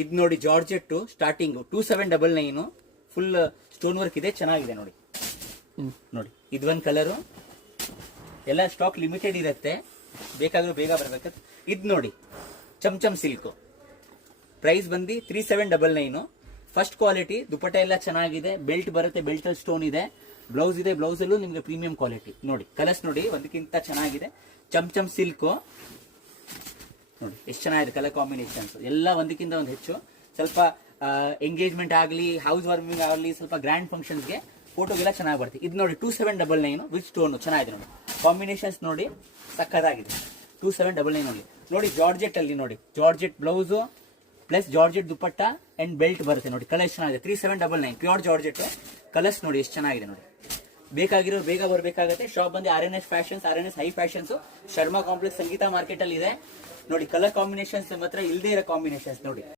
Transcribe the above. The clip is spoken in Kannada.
ಇದು ನೋಡಿ georgette starting 2799 full stone work ಇದೆ, ಚೆನ್ನಾಗಿದೆ ನೋಡಿ. ನೋಡಿ ಇದು ಒಂದು ಕಲರು, ಎಲ್ಲ ಸ್ಟಾಕ್ ಲಿಮಿಟೆಡ್ ಇರುತ್ತೆ, ಬೇಕಾದ್ರೂ ಬೇಗ ಬರ್ಬೇಕು. ಇದು ನೋಡಿ ಚಮಚಮ್ ಸಿಲ್ಕ್, ಪ್ರೈಸ್ ಬಂದು 3799. ಫಸ್ಟ್ ಕ್ವಾಲಿಟಿ, ದುಪಟ್ಟ ಎಲ್ಲ ಚೆನ್ನಾಗಿದೆ, ಬೆಲ್ಟ್ ಬರುತ್ತೆ, ಬೆಲ್ಟ್ ಅಲ್ಲಿ ಸ್ಟೋನ್ ಇದೆ, ಬ್ಲೌಸ್ ಇದೆ, ಬ್ಲೌಸ್ ಅಲ್ಲೂ ನಿಮ್ಗೆ ಪ್ರೀಮಿಯಂ ಕ್ವಾಲಿಟಿ. ನೋಡಿ ಕಲರ್ಸ್ ನೋಡಿ ಒಂದಕ್ಕಿಂತ ಚೆನ್ನಾಗಿದೆ. ಚಮಚಮ್ ಸಿಲ್ಕ್ ನೋಡಿ ಎಷ್ಟು ಚೆನ್ನಾಗಿದೆ, ಕಲರ್ ಕಾಂಬಿನೇಷನ್ಸ್ ಎಲ್ಲ ಒಂದಕ್ಕಿಂತ ಒಂದು ಹೆಚ್ಚು. ಸ್ವಲ್ಪ ಎಂಗೇಜ್ಮೆಂಟ್ ಆಗಲಿ, ಹೌಸ್ ವಾರ್ಮಿಂಗ್ ಆಗಲಿ, ಸ್ವಲ್ಪ ಗ್ರ್ಯಾಂಡ್ ಫಂಕ್ಷನ್ಸ್ಗೆ ಫೋಟೋಗೆಲ್ಲ ಚೆನ್ನಾಗಿ ಬರುತ್ತೆ. ಇದು ನೋಡಿ 2799 ವಿತ್ ಸ್ಟೋನ್, ಚೆನ್ನಾಗಿದೆ ನೋಡಿ. ಕಾಂಬಿನೇಷನ್ಸ್ ನೋಡಿ ಸಕ್ಕತ್ತಾಗಿದೆ. 2799 ನೋಡಿ. ನೋಡಿ ಜಾರ್ಜೆಟ್ ಅಲ್ಲಿ ನೋಡಿ, georgette blouse plus georgette dupatta and belt ಬರುತ್ತೆ ನೋಡಿ. ಕಲರ್ ಚೆನ್ನಾಗಿದೆ. 3799 ಪ್ಯೂರ್ ಜಾರ್ಜೆಟ್. ಕಲರ್ಸ್ ನೋಡಿ ಎಷ್ಟು ಚೆನ್ನಾಗಿದೆ ನೋಡಿ. ಬೇಕಾಗಿರೋ ಬೇಗ ಬರಬೇಕಾಗುತ್ತೆ. ಶಾಪ್ ಬಂದು RNS fashions, RNS hi fashions, Sharma complex, Sangeetha market ಅಲ್ಲಿ ಇದೆ ನೋಡಿ. ಕಲರ್ ಕಾಂಬಿನೇಷನ್ಸ್ ಮಾತ್ರ ಇಲ್ಲದೆ ಇರೋ ಕಾಂಬಿನೇಷನ್ಸ್ ನೋಡಿ.